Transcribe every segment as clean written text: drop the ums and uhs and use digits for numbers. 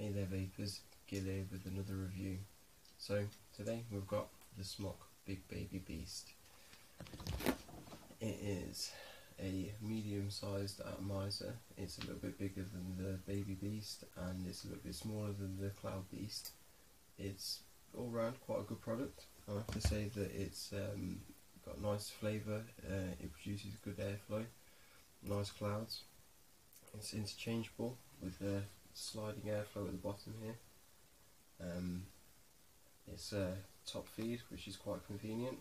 Hey there vapors, Gil here with another review. So today we've got the Smok Big Baby Beast. It is a medium sized atomizer. It's a little bit bigger than the Baby Beast and it's a little bit smaller than the Cloud Beast. It's all round quite a good product. I have to say that it's got nice flavour, it produces good airflow, nice clouds. It's interchangeable with sliding airflow at the bottom here. It's a top feed, which is quite convenient.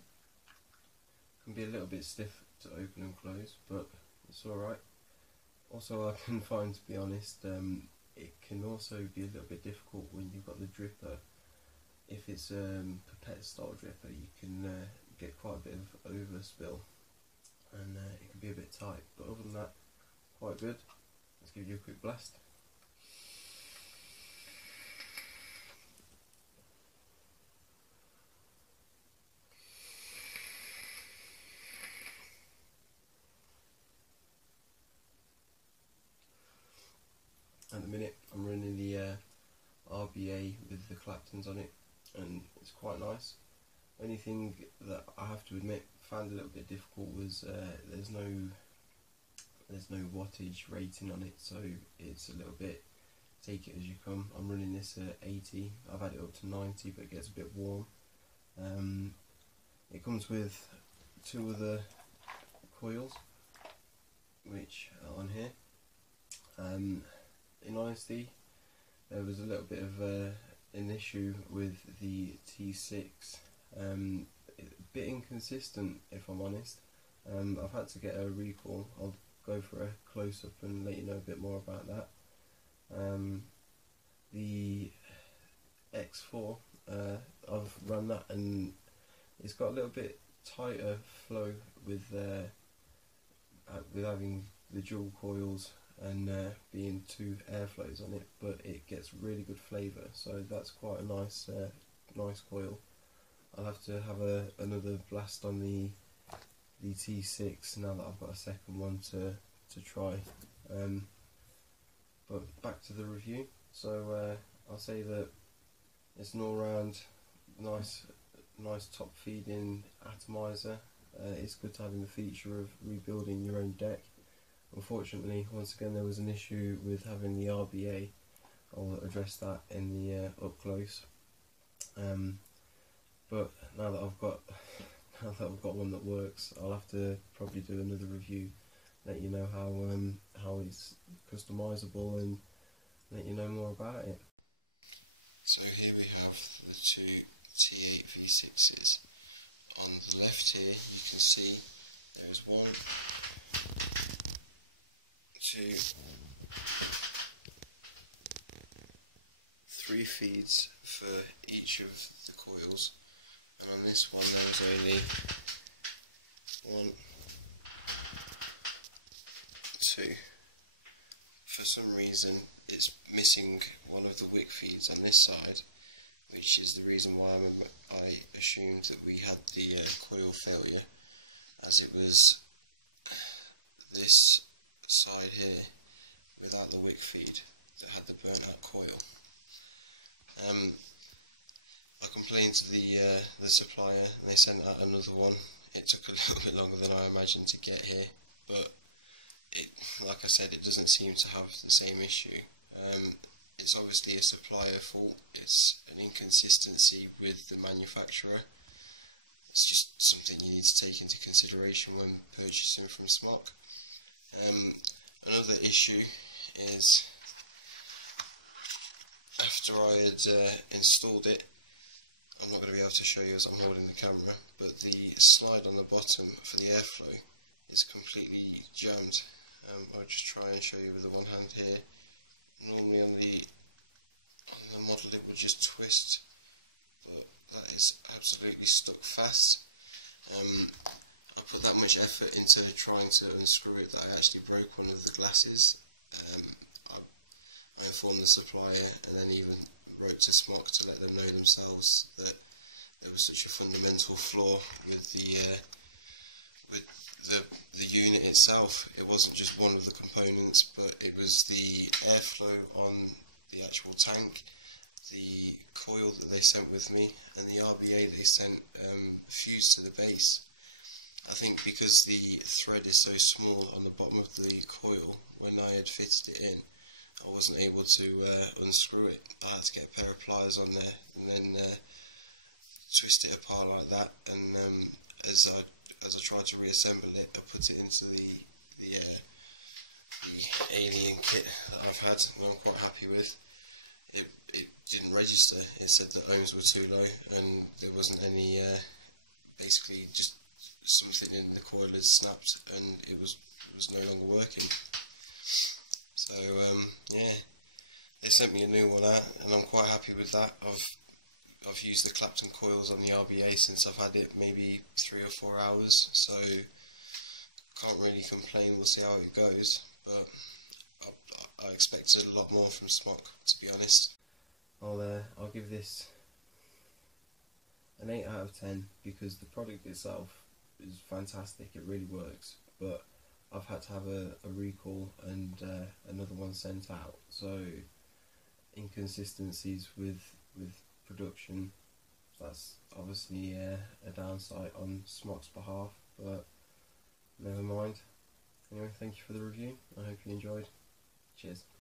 Can be a little bit stiff to open and close, but it's alright. Also, I can find, to be honest, it can also be a little bit difficult when you've got the dripper. If it's a pipette style dripper, you can get quite a bit of overspill and it can be a bit tight, but other than that, quite good. Let's give you a quick blast. At the minute I'm running the RBA with the Claptons on it and it's quite nice. Only thing that I have to admit found a little bit difficult was there's no wattage rating on it, so it's a little bit take it as you come. I'm running this at 80, I've had it up to 90 but it gets a bit warm. It comes with two other coils which are on here. In honesty, there was a little bit of an issue with the T6, a bit inconsistent if I'm honest. I've had to get a recall. I'll go for a close-up and let you know a bit more about that. The X4, I've run that and it's got a little bit tighter flow with having the dual coils and being two airflows on it, but it gets really good flavour, so that's quite a nice nice coil. I'll have to have another blast on the T6 now that I've got a second one to try. But back to the review. So I'll say that it's an all round nice top feeding atomizer. It's good to having the feature of rebuilding your own deck. Unfortunately, once again there was an issue with having the RBA. I'll address that in the up close. But now that I've got one that works, I'll have to probably do another review, let you know how it's customizable and let you know more about it. So here we have the two T8 V6s. On the left here you can see there's 1, 2, 3 feeds for each of the coils, and on this one there's only 1, 2. For some reason it's missing one of the wick feeds on this side, which is the reason why I assumed that we had the coil failure, as it was this side here without the wick feed that had the burnt out coil. I complained to the supplier and they sent out another one. It took a little bit longer than I imagined to get here, but like I said, it doesn't seem to have the same issue. It's obviously a supplier fault. It's an inconsistency with the manufacturer. It's just something you need to take into consideration when purchasing from Smok. Another issue is after I had installed it, I'm not going to be able to show you as I'm holding the camera, but the slide on the bottom for the airflow is completely jammed. I'll just try and show you with the one hand here. Normally on the model it would just twist, but that is absolutely stuck fast. I put that much effort into trying to unscrew it that I actually broke one of the glasses. I informed the supplier and then even wrote to Smok to let them know themselves that there was such a fundamental flaw with the unit itself. It wasn't just one of the components, but it was the airflow on the actual tank, the coil that they sent with me, and the RBA they sent fused to the base. I think because the thread is so small on the bottom of the coil, when I had fitted it in, I wasn't able to unscrew it. I had to get a pair of pliers on there and then twist it apart like that. And as I tried to reassemble it, I put it into the alien kit that I've had, and I'm quite happy with. It didn't register. It said the ohms were too low, and there wasn't any. Basically, just something in the coil had snapped, and it was no longer working. So yeah, they sent me a new one out, and I'm quite happy with that. I've used the Clapton coils on the RBA since I've had it maybe 3 or 4 hours, so can't really complain. We'll see how it goes, but I expected a lot more from Smok, to be honest. I'll give this an 8 out of 10 because the product itself is fantastic. It really works, but I've had to have a recall and another one sent out, so inconsistencies with production, that's obviously a downside on Smok's behalf, but never mind. Anyway, thank you for the review. I hope you enjoyed. Cheers.